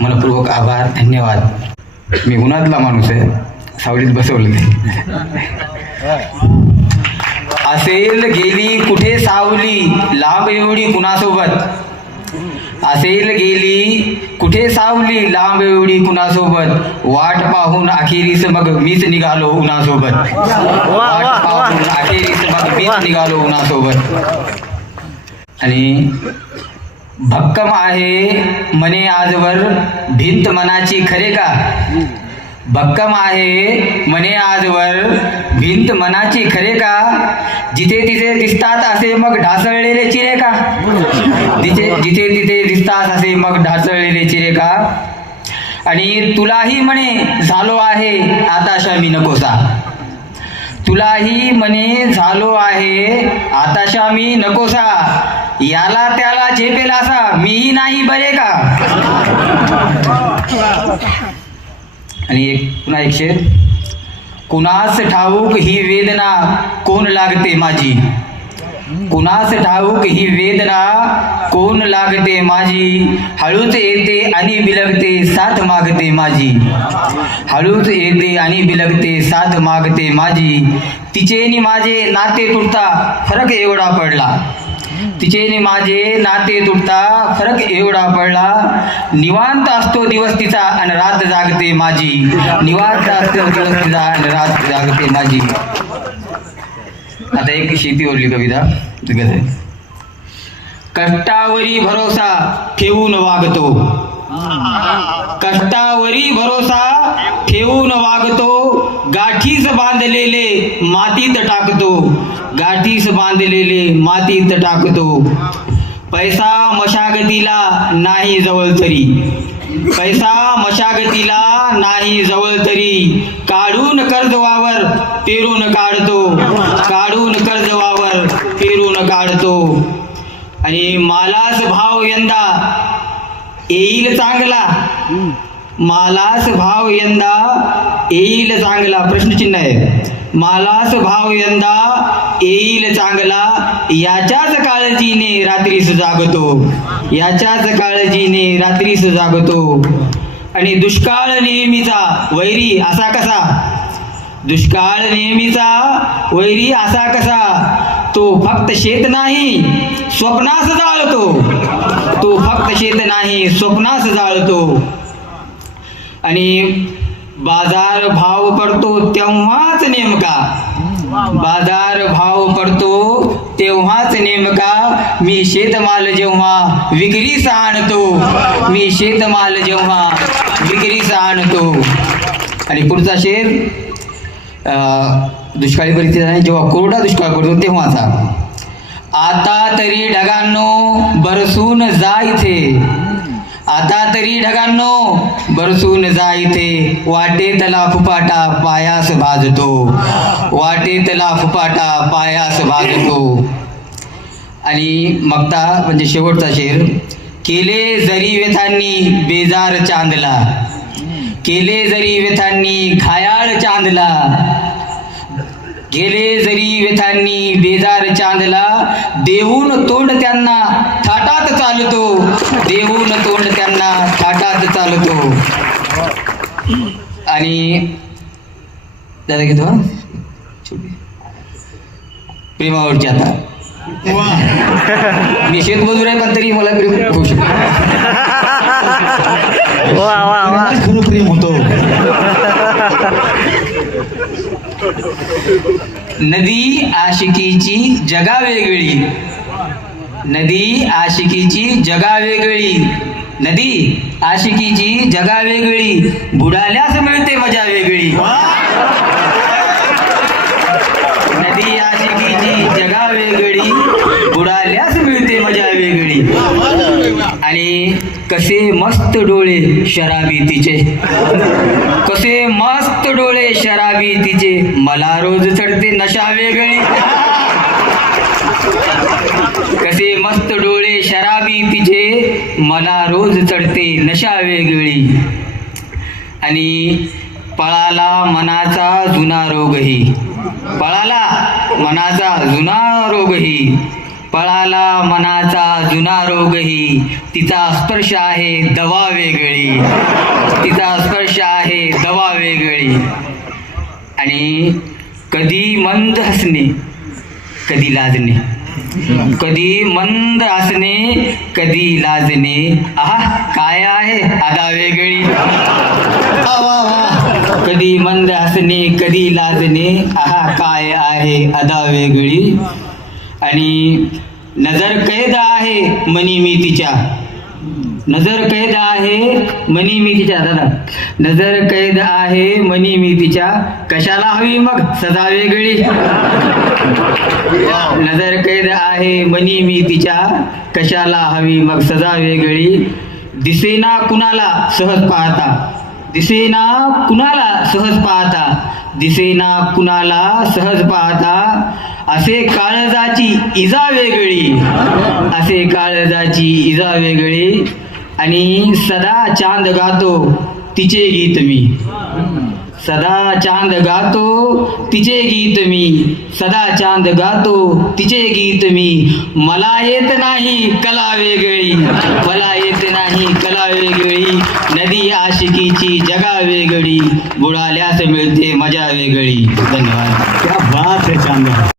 मनपूर्वक आभार, धन्यवाद. मी उन्हातला माणूस आहे, सावलीत बसवलं ते. असेल गेली कुठे सावली लांब एवढी कुणासोबत, असेल गेली कुठे सावली लांब एवढी कुणासोबत, वाट पाहून अखेरीस मग मीच निघालो उन्हासोबत, वाट पाहून अखेरीस मग मीच निघालो उन्हासोबत. आणि भक्कम आहे मने आजवर भिंत मनाची खरे का, भक्कम आहे मने आजवर भिंत मनाची खरे का, जिथे तिथे दिसतात असे मग ढासळलेले चिरे का, जिथे तिथे दिसतात असे मग ढासळलेले चिरे का. आणि तुलाही म्हणे झालो आहे आताशा मी नकोसा, तुलाही म्हणे झालो आहे आताशा मी नकोसा, याला त्याला झेपेल असा मीही नाही बरे का. आणि पुन्हा एक शेर. कुणास ठाऊक ही वेदना कोण लागते माझी, कुणास ठाऊक ही वेदना कोण लागते माझी, हळूच येते आणि बिलगते साथ मागते माझी, हळूच येते आणि बिलगते साथ मागते माझी. तिचेनी माझे नाते तुटता फरक एवढा पडला, तिचेने माझे नाते तुटता फरक एवढा पडला, निवांत असतो दिवस तिचा आणि रात जागते माझी, निवांत असतो दिवस तिचा आणि रात जागते माझी. आता एक शेतीवरली कविता गजल आहे. कष्टावरी भरोसा ठेवून वागतो, कष्टावरी भरोसा ठेवून वागतो, गाठीस बांधलेले मातीत टाकतो, गाठीस बांधलेले मातीत टाकतो. पैसा मशागतीला नाही जवळ तरी, पैसा मशागतीला नाही जवळ तरी, काढून कर्ज वावर पेरून काढतो, काढून कर्ज वावर पेरून काढतो. आणि मालास भाव यंदा येईल चांगला, मालास भाव यंदा येईल चांगला, प्रश्नचिन्ह आहे. मालास भाव यंदा येईल चांगला, याच्याच काळजीने रात्रीस जागतो, याच्याच काळजीने रात्रीस जागतो. आणि दुष्काळ नेहमीचा वैरी असा कसा, दुष्काळ नेहमीचा वैरी असा कसा, तो फक्त शेत नाही स्वप्नास जाळतो, तो फक्त शेत नाही स्वप्नास जाळतो. आणि बाजार भाव पडतो तेव्हाच नेमका, बाजार भाव पडतो तेव्हाच नेमका, मी शेतमाल जेव्हा विक्रीस आणतो, मी शेतमाल जेव्हा विक्रीस आणतो. आणि पुढचा शेर दुष्काळी परिस्थिती आहे जेव्हा कोरडा दुष्काळ पडतो तेव्हाचा. आता तरी ढगांनो बरसून जा इथे, आता तरी ढगांनो बरसून जा इथे, वाटेतला फुपाटा पायास भाजतो, वाटेतला फुपाटा पायास भाजतो. आणि मगता म्हणजे शेवटचा शेर. केले जरी व्यथांनी बेजार चांदला, केले जरी व्यथांनी घायाळ चांदला, गेले जरी व्यथांनी बेजार चांदला, देऊन तोंड त्यांना थाटात चालतो, देऊन तोंड त्यांना थाटात चालतो. आणि दादा घेतो प्रेमावरची. आता मी शेतमजूर आहे पण तरी मला प्रेम होऊ शकतो, खरं प्रेम होतो. नदी आशिकीची जगा वेगळी, नदी आशिकीची जगा वेगळी, नदी आशिकीची जगा वेगळी, बुडाल्यास मिळते मजा वेगळी, नदी आशिकीची जगा वेगळी, बुडाल्यास मिळते मजा वेगळी. आणि कसे मस्त डोळे शराबी तिचे, कसे मस्त डोळे शराबी तिचे, मला रोज चढते नशा वेगळी, कसे मस्त डोळे शराबी तिचे, मला रोज चढते नशा वेगळी. आणि पळाला मनाचा जुना रोगही, पळाला मनाचा जुना रोगही, पळाला मनाचा जुना रोगही, तिचा स्पर्श आहे दवा वेगळी, तिचा स्पर्श आहे दवा वेगळी. आणि कधी मंद हसणे कधी लाजणे, कधी मंद हसणे कधी लाजणे, आहा काय आहे अदा वेगळी. कधी मंद हसणे कधी लाजणे, आहा काय आहे अदा वेगळी. आणि नजर कैद आहे मनी मी तिच्या, नजर कैद आहे मनी मी तिच्या, दादा नजर कैद आहे मनी मी तिच्या, कशाला हवी मग सदा वेगळी. नजर कैद आहे मनी मी तिच्या, कशाला हवी मग सदा वेगळी. दिसेना कुणाला सहज पाहता, दिसेना कुणाला सहज पाहता, दिसेना कुणाला सहज पाहता, असे काळजाची इजा वेगळी, असे काळजाची इजा वेगळी. आणि सदा चांद गातो तिचे गीत मी, सदा चांद गातो तिचे गीत मी, सदा चांद गातो तिचे गीत मी. मला येत नाही कला वेगळी, मला येत नाही कला वेगळी. नदी आशिकीची जगा वेगळी, बुडाल्यास मिळते मजा वेगळी. धन्यवाद. क्या बात है चांदा.